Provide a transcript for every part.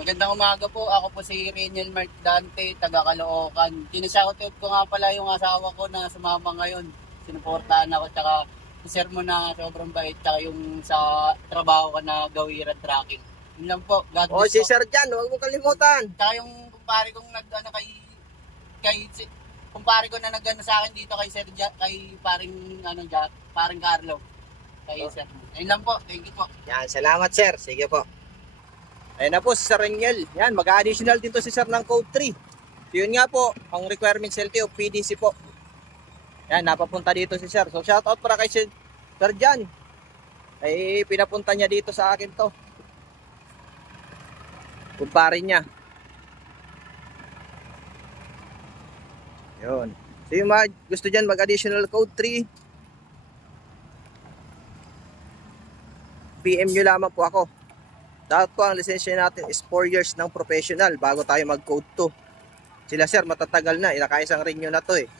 Magandang umaga po. Ako po si Reniel Mark Dante, taga Caloocan. Kinashoutout ko nga pala yung asawa ko na sumama ngayon. Sinuportahan ako, tsaka si sir mo na sobrang bait, tsaka yung sa trabaho ka na gawiran tracking. Yun lang po. God O, bless si po. Sir Jan, huwag mo kalimutan. Tsaka yung kumpare kong kumpare ko na nag-ano sa akin dito kay Sir kay paring paring Carlo. Kay Sir. Ayun lang po. Thank you po. Yan, salamat sir. Sige po. Ayun na po si Sir Reniel. Yan, mag-additional dito si Sir ng code 3. So, yun nga po, ang requirements LTO, PDC po. Yan, napapunta dito si Sir. So, shoutout para kay Sir Jan. Ay, pinapunta niya dito sa akin to. Kumpare niya. Yun. So, yung mga gusto dyan mag-additional code 3, PM nyo lamang po ako. Dapat po ang lisensya natin is 4 years ng professional bago tayo mag-code 2. Sila sir, matatagal na. Inakaisang renew na to eh.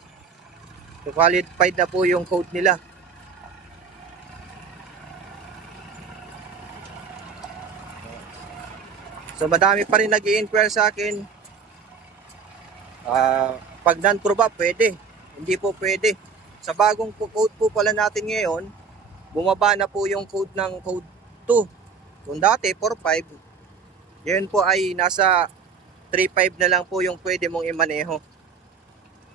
So, qualified na po yung code nila. So, madami pa rin nag-i-inquire sa akin. Pag non-pro ba, pwede. Hindi po pwede. Sa bagong code po pala natin ngayon, bumaba na po yung code ng code 2. Kung dati 4.5, yun po ay nasa 3.5 na lang po yung pwede mong imaneho.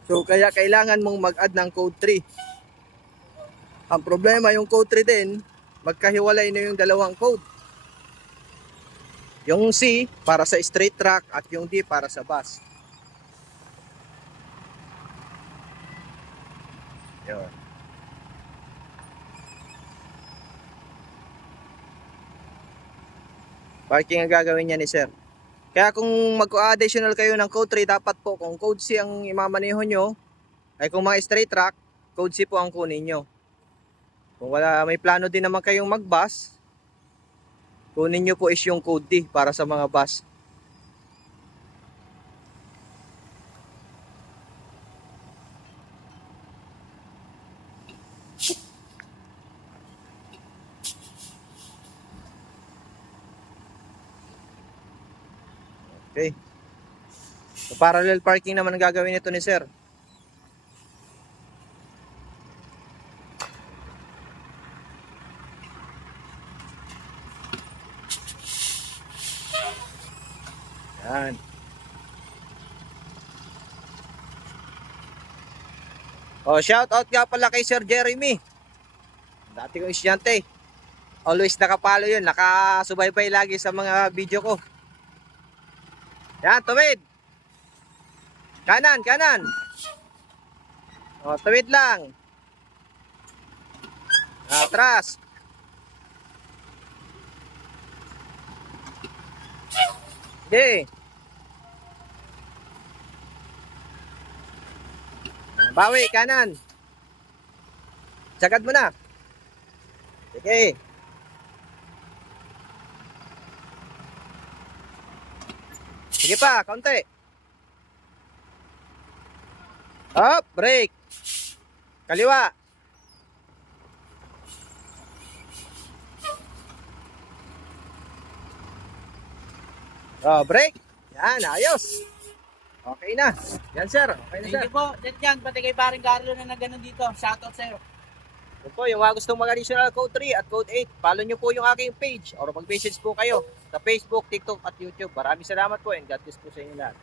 So kaya kailangan mong mag-add ng code 3. Ang problema yung code 3 din, magkahiwalay na yung dalawang code. Yung C para sa straight track at yung D para sa bus. Yun. Parking ang gagawin niya ni sir. Kaya kung mag-additional kayo ng code 3, dapat po kung code C ang imamaneho nyo, ay kung mga straight track, code C po ang kunin nyo. Kung wala, may plano din naman kayong mag-bus, kunin nyo po is yung code D para sa mga bus. Okay. So, parallel parking naman ang gagawin nito ni sir. Yan. Oh, shout out nga pala kay Sir Jeremy. Dati kong estudyante. Always nakapalo yun. Nakasubaybay lagi sa mga video ko. Yan, tuwid. Kanan, kanan. O, tuwid lang. Atras. Okay. Bawi, kanan. Sagad mo na. Sige. Sige pa, konti. Up, brake. Kaliwa. Oh, brake. Yan, ayos. Okay na. Yan, sir. Okay na, sir. Thank you po. Yan, pati kay paring Carlo na nag-ano dito. Shoutout sa'yo. Ito po, yung mga gustong mag-additional code 3 at code 8, follow nyo po yung aking page or mag-message po kayo sa Facebook, TikTok at YouTube. Maraming salamat po and God bless po sa inyo lahat.